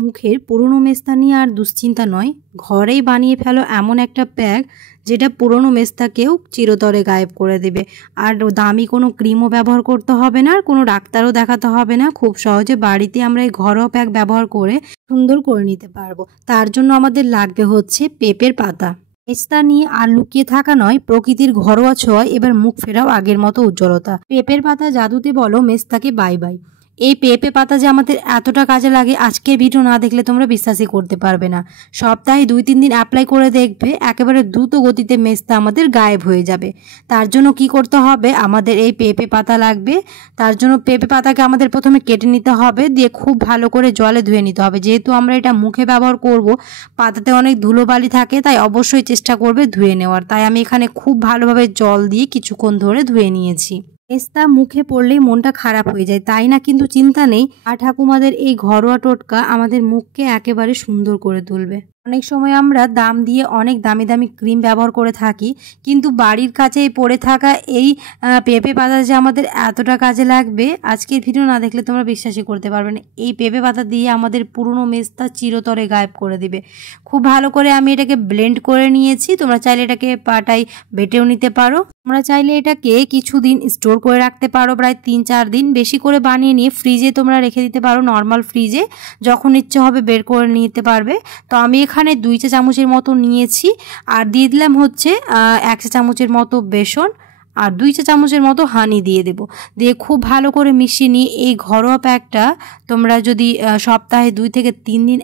মুখের পুরনো মেস্তা নিয়ে আর দুশ্চিন্তা নয়, ঘরেই বানিয়ে ফেলো এমন একটা প্যাক যেটা পুরনো মেস্তাকেও চিরতরে গায়েব করে দেবে। আর দামি কোনো ক্রিমও ব্যবহার করতে হবে না, আর কোনো ডাক্তারও দেখাতে হবে না। খুব সহজে বাড়িতে আমরা এই ঘরোয়া প্যাক ব্যবহার করে সুন্দর করে নিতে পারবো। তার জন্য আমাদের লাগবে হচ্ছে পেঁপের পাতা। মেস্তা নিয়ে আর লুকিয়ে থাকা নয়, প্রকৃতির ঘরোয়া ছোঁয়ায় এবার মুখ ফেরাও আগের মতো উজ্জ্বলতা। পেঁপের পাতা জাদুতে বলো মেস্তাকে বাই বাই। এই পেঁপে পাতা যে আমাদের এতটা কাজে লাগে আজকের ভিডিও না দেখলে তোমরা বিশ্বাসই করতে পারবে না। সপ্তাহে 2-3 দিন অ্যাপ্লাই করে দেখবে, একেবারে দ্রুত গতিতে মেস্তা আমাদের গায়েব হয়ে যাবে। তার জন্য কি করতে হবে, আমাদের এই পেঁপে পাতা লাগবে। তার জন্য পেঁপে পাতাকে আমাদের প্রথমে কেটে নিতে হবে, দিয়ে খুব ভালো করে জলে ধুয়ে নিতে হবে। যেহেতু আমরা এটা মুখে ব্যবহার করব, পাতাতে অনেক ধুলোবালি থাকে, তাই অবশ্যই চেষ্টা করবে ধুয়ে নেওয়ার। তাই আমি এখানে খুব ভালোভাবে জল দিয়ে কিছুক্ষণ ধরে ধুয়ে নিয়েছি। মেস্তা মুখে পড়লেই মনটা খারাপ হয়ে যায়, তাই না? কিন্তু চিন্তা নেই, ঠাকুমাদের এই ঘরোয়া টোটকা আমাদের মুখকে একেবারে সুন্দর করে তুলবে। অনেক সময় আমরা দাম দিয়ে অনেক দামি দামি ক্রিম ব্যবহার করে থাকি, কিন্তু বাড়ির কাছেই পড়ে থাকা এই পেঁপে পাতা যে আমাদের এতটা কাজে লাগবে আজকের ভিডিও না দেখলে তোমরা বিশ্বাসই করতে পারবে না। এই পেঁপে পাতা দিয়ে আমাদের পুরনো মেস্তা চিরতরে গায়েব করে দিবে। খুব ভালো করে আমি এটাকে ব্লেন্ড করে নিয়েছি। তোমরা চাইলে এটাকে পাটায় বেটেও নিতে পারো। তোমরা চাইলে এটাকে কিছুদিন স্টোর করে রাখতে পারো, প্রায় 3-4 দিন বেশি করে বানিয়ে নিয়ে ফ্রিজে তোমরা রেখে দিতে পারো, নর্মাল ফ্রিজে। যখন ইচ্ছে হবে বের করে নিতে পারবে। তো আমি এখানে 2 চা চামচের মতো নিয়েছি, আর দিয়ে দিলাম হচ্ছে 1 চা চামচের মতো বেসন, আর 2 চা চামচের মতো হানি দিয়ে দেব। দিয়ে খুব ভালো করে মিশিয়ে নিয়ে এই ঘরোয়া প্যাকটা তোমরা যদি সপ্তাহে 2 থেকে 3 দিন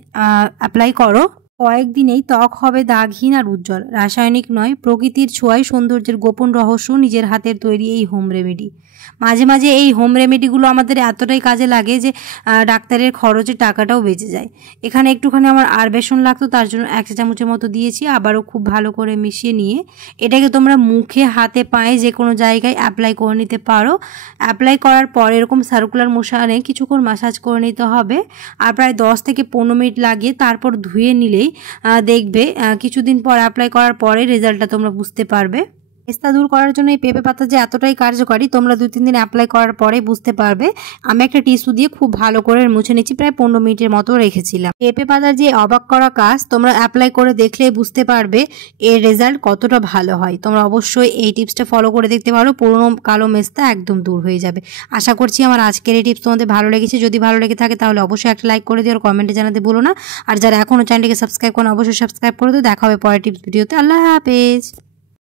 অ্যাপ্লাই করো, কয়েকদিনেই ত্বক হবে দাগহীন আর উজ্জ্বল। রাসায়নিক নয়, প্রকৃতির ছোঁয়ায় সৌন্দর্যের গোপন রহস্য নিজের হাতের তৈরি এই হোম রেমেডি। মাঝে মাঝে এই হোম রেমেডিগুলো আমাদের এতটাই কাজে লাগে যে ডাক্তারের খরচের টাকাটাও বেঁচে যায়। এখানে একটুখানি আমার আর বেসন লাগতো, তার জন্য 1 চা চামচের মতো দিয়েছি। আবারও খুব ভালো করে মিশিয়ে নিয়ে এটাকে তোমরা মুখে, হাতে, পায়ে যে কোনো জায়গায় অ্যাপ্লাই করে নিতে পারো। অ্যাপ্লাই করার পর এরকম সার্কুলার মোশনে কিছুক্ষণ মাসাজ করে নিতে হবে, আর প্রায় 10 থেকে 15 মিনিট লাগিয়ে তারপর ধুয়ে নিলেই দেখবে কিছুদিন পর অ্যাপ্লাই করার পরে রেজাল্টটা তোমরা বুঝতে পারবে। মেস্তা দূর করার জন্য এই পেঁপে পাতা যে এতটাই কার্যকরী তোমরা 2-3 দিন অ্যাপ্লাই করার পরে বুঝতে পারবে। আমি একটা টিস্যু দিয়ে খুব ভালো করে মুছে নিচ্ছি, প্রায় 15 মিনিটের মতো রেখেছিলাম। পেঁপে পাতার যে অবাক করা কাজ তোমরা অ্যাপ্লাই করে দেখলেই বুঝতে পারবে এর রেজাল্ট কতটা ভালো হয়। তোমরা অবশ্যই এই টিপসটা ফলো করে দেখতে পারো, পুরনো কালো মেস্তা একদম দূর হয়ে যাবে। আশা করছি আমার আজকের এই টিপস তোমাদের ভালো লেগেছে। যদি ভালো লেগে থাকে তাহলে অবশ্যই একটা লাইক করে দিও, আর কমেন্টে জানাতে ভুলো না। আর যারা এখনও চ্যানেলটিকে সাবস্ক্রাইব করো অবশ্যই সাবস্ক্রাইব করে দিও। দেখা হবে পরের টিপস ভিডিওতে। আল্লাহ হাফেজ।